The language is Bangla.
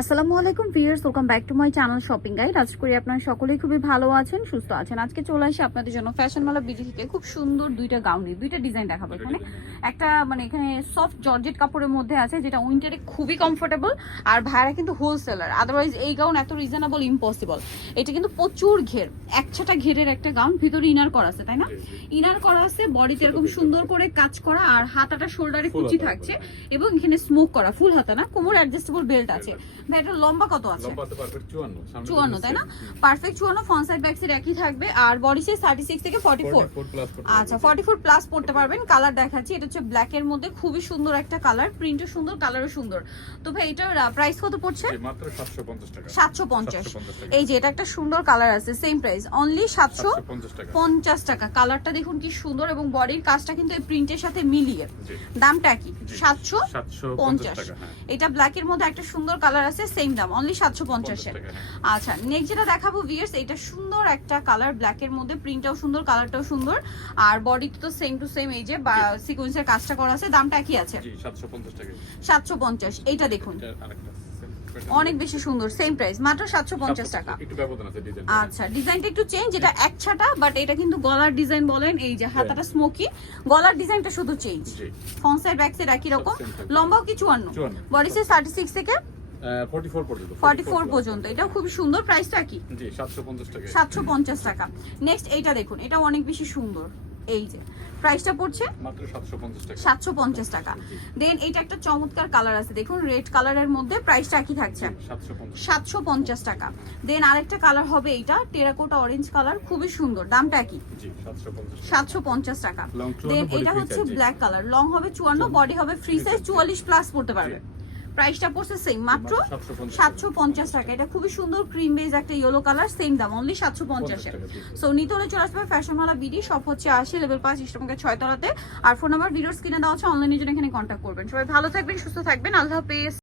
আসসালামু আলাইকুম viewers, welcome back to my channel shopping guide. আশা করি আপনারা সকলেই খুবই ভালো আছেন, সুস্থ আছেন। আজকে চলে আসি আপনাদের জন্য ফ্যাশন মালা বিডিসিতে খুব সুন্দর দুইটা গাউনি, দুইটা ডিজাইন দেখাবো। এখানে একটা এখানে সফট জর্জেট কাপড়ের মধ্যে আছে, যেটা উইন্টারে খুবই কমফোর্টেবল। আর ভাইরা কিন্তু হোলসেলার, আদারওয়াইজ এই গাউন এত রিজনেবল ইম্পসিবল। এটা কিন্তু প্রচুর ঘের, একছাটা ঘেরের একটা গাউন, ভিতরে ইনার করা আছে, তাই না? ইনার করা আছে, বডিতে এরকম সুন্দর করে কাজ করা, আর হাতাটা শোল্ডারে কুচি থাকছে এবং এখানে স্মোক করা, ফুল হাতা না, কোমর অ্যাডজাস্টেবল বেল্ট আছে। ভাইটার লম্বা কত আছে? 54, তাই না? Perfect 54, front side back side একই থাকবে। আর বডি সাইজ 36 থেকে 44। আচ্ছা, 44 প্লাস পড়তে পারবেন। কালার দেখাচ্ছি, এটা হচ্ছে ব্ল্যাক এর মধ্যে, খুবই সুন্দর একটা কালার, প্রিন্টও সুন্দর, কালারও সুন্দর। তো ভাই এটার প্রাইস কত পড়ছে? মাত্র 750 টাকা। 750। এই যে এটা একটা সুন্দর কালার আছে, সেম প্রাইস, অনলি 750 টাকা। কালারটা দেখুন কি সুন্দর, এবং বডির কাজটা কিন্তু এই প্রিন্টের সাথে মিলিয়ে। দামটা কি? 750 টাকা। এটা ব্ল্যাক এর মধ্যে একটা সুন্দর কালার আছে, সেম দাম, অনলি 750 এর। আচ্ছা, নেক্সট যেটা দেখাবো ভিউয়ার্স, এটা সুন্দর একটা কালার, ব্ল্যাক এর মধ্যে, প্রিন্টটাও সুন্দর, কালারটাও সুন্দর, আর বডিতে তো সেম টু সেম এই যে সিকোয়েন্সের কাজটা করা আছে। দামটা কি আছে? 750 টাকা। 750। এইটা দেখুন, অনেক বেশি সুন্দর, সেম প্রাইস, মাত্র 750 টাকা। একটু ব্যবধান আছে ডিজাইন। আচ্ছা, ডিজাইনটা একটু চেঞ্জ, এটা একছাটা, বাট এটা কিন্তু গলার ডিজাইন বলেন, এই যে হাতাটা স্মোকি, গলার ডিজাইনটা শুধু change. Front side back side একই রকম, লম্বাও কি 54, বডি সাইজ 36 থেকে 44 পর্যন্ত। এটাও খুব সুন্দর, প্রাইসটা কি? জি 750 টাকা। 750 টাকা। নেক্সট এইটা দেখুন, এটা অনেক বেশি সুন্দর, এই যে প্রাইসটা পড়ছে মাত্র 750 টাকা। 750 টাকা। দেন এটা একটা চমৎকার কালার আছে, দেখুন রেড কালারের মধ্যে, প্রাইসটা কি থাকছে? 750 টাকা। দেন আরেকটা কালার হবে এইটা টেরাকোটা অরেঞ্জ কালার, খুবই সুন্দর, দামটা কি? জি 750 টাকা। দেন এটা হচ্ছে ব্ল্যাক কালার, লং হবে 54, বডি হবে ফ্রি সাইজ 44 প্লাস পড়তে পারবে। প্রাইসটা পড়ছে সেম, মাত্র 750 টাকা। এটা খুবই সুন্দর ক্রিম বেজ একটা ইয়েলো কালার, সেম দাম, অনলি 750 এর। সো নিতে হলে চলে আসবে ফ্যাশন মালা বিডি, সব হচ্ছে 80 লেভেল 5 ইস্টামকে 6 তলাতে। আর ফোন নাম্বার ভিডিওর স্ক্রিনে দেওয়া আছে, অনলাইনের জন্য এখানে কন্ট্যাক্ট করবেন। সবাই ভালো থাকবেন, সুস্থ থাকবেন, আল্লাহ হাফেজ।